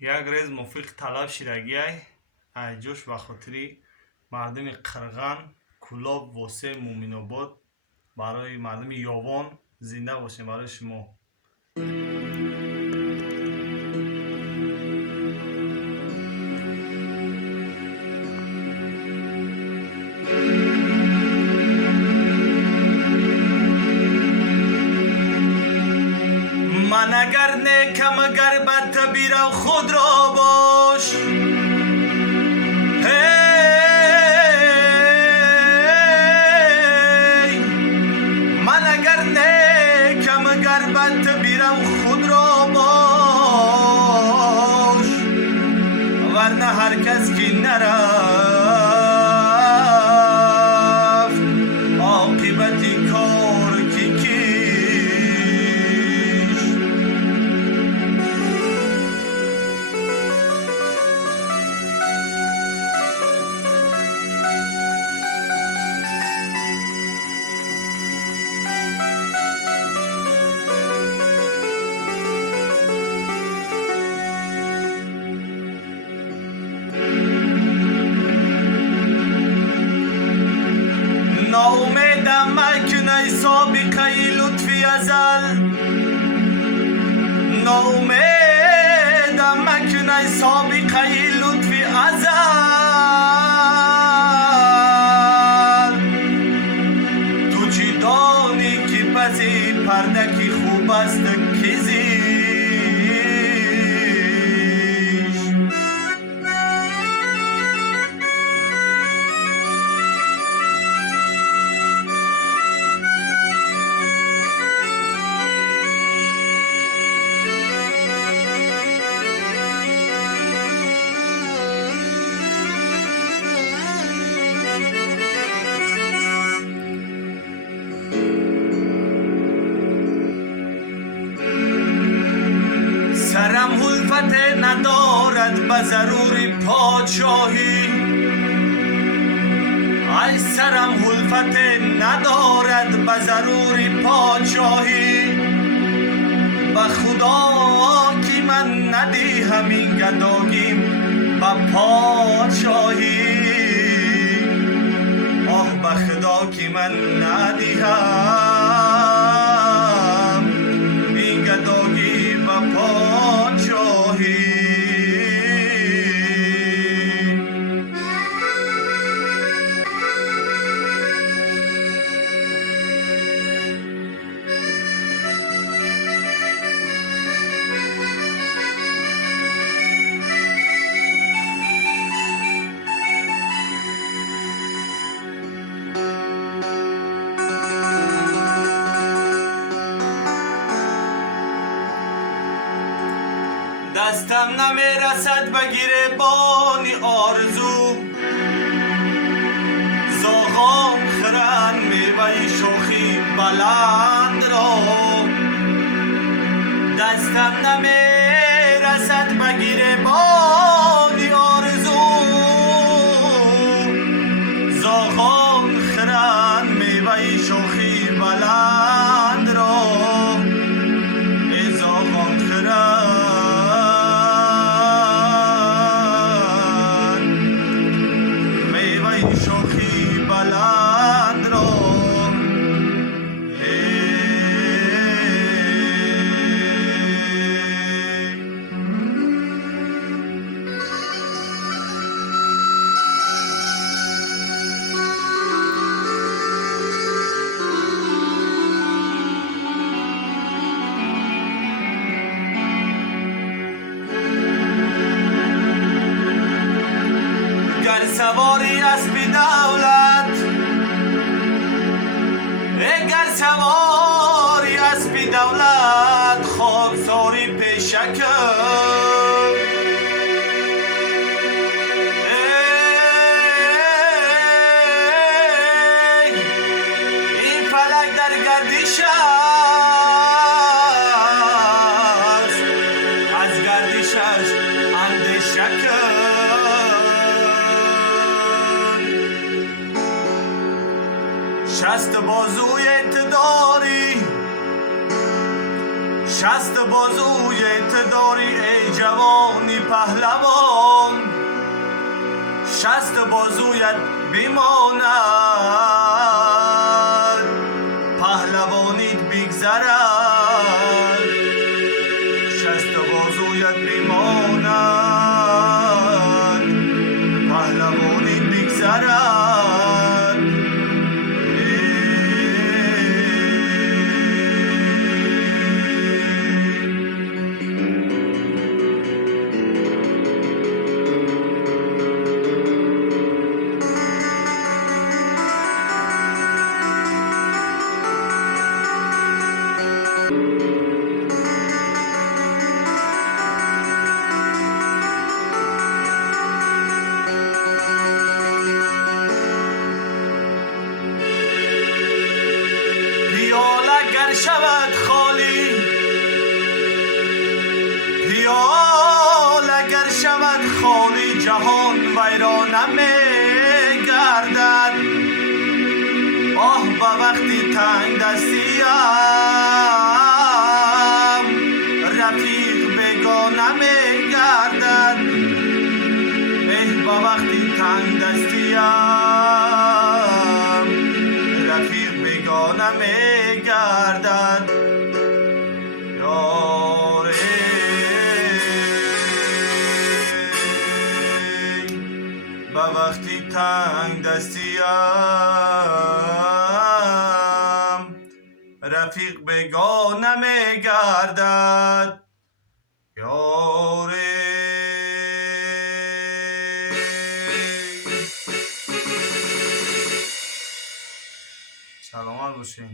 як рез муфиқ талаб шидагиай айҷош ба хотири мардуми Қирған, Кӯлоб, Восе, Муъминобод барои мардуми Ёвон зинда бошем барои шумо. من اگر نیکم اگر بد بیرم خود را باش من اگر نیکم اگر بد بیرم خود را باش ورنه هر کس که نرفت عاقبتی کار کی ناامیدم مکنه سابقه لطفی ازل ناامیدم مکنه سابقه لطفی ازل تو چی دانی که پسی پرده کی خوب است کی زیش سرم الفت ندارد به ضروری پادشاهی ای سرم الفت ندارد به ضروری پادشاهی به خدا که من ندی همین گداگیم به پادشاهی آه به خدا که من ندی هم این گداگی به پادشاهی دستم نمیرسد به گریبان آرزو زاغان خرن میوه شوخی بلند را دستم نمیرسد به گریبان آرزو زاغان خرن میوه شوخی بلند را ای زاغان خرن شوخی بلند را گر سواری اسب دولت گر سواری اسب دولت خاکساری پیشکم این فلک در گردش است از گردشش اندیشکم شست بازوی اعتداری شست بازوی اعتداری ای جوانی پهلوان شست بازویت بماند پهلوانیت بگذرد شست بازویت بماند پهلوانیت بگذرد گر شود خالی پیال اگر شود خالی جهان ویران نمی گردد آه به وقتی تنگ دستیم رفیق بگانه می گردد ای به وقتی تنگ دستیم رفیق بگانه می گردد یاری به وقتی تنگ دستیم رفیق بگانه می گردد یاری سلامت باشی